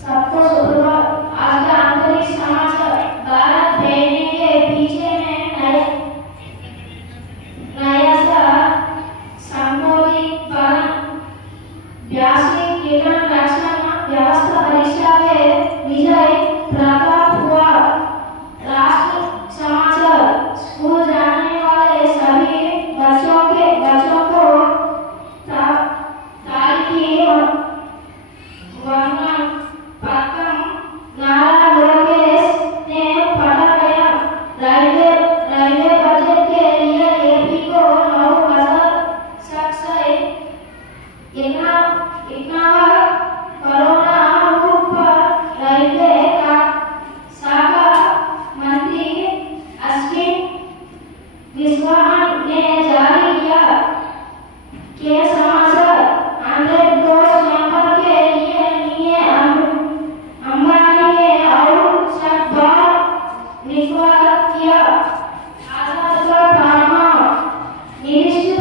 सबको सुप्रभात। आज का आंतरिक समाचार। भारत भेजने के पीछे में नया सा सामूहिक व्यावसायिक किरण रक्षण व्यवस्था परीक्षा में विजय प्राप्त हुआ। राष्ट्र समाचार। स्कूल जाने वाले सभी बच्चों को तारीखी वंदन पथकम नारा लोकेश ने पढ़ा गया। रेलवे बजट के लिए एपी को 9,751 करोड़ रुपये रेलवे का शाखा मंत्री अश्विन विश्वास ने जारी किया। के समाचार। 100 करोड़ नंबर के लिए अंबानी ने और शब्बार निकाल किया। आजाद का फार्मा निरीक्षण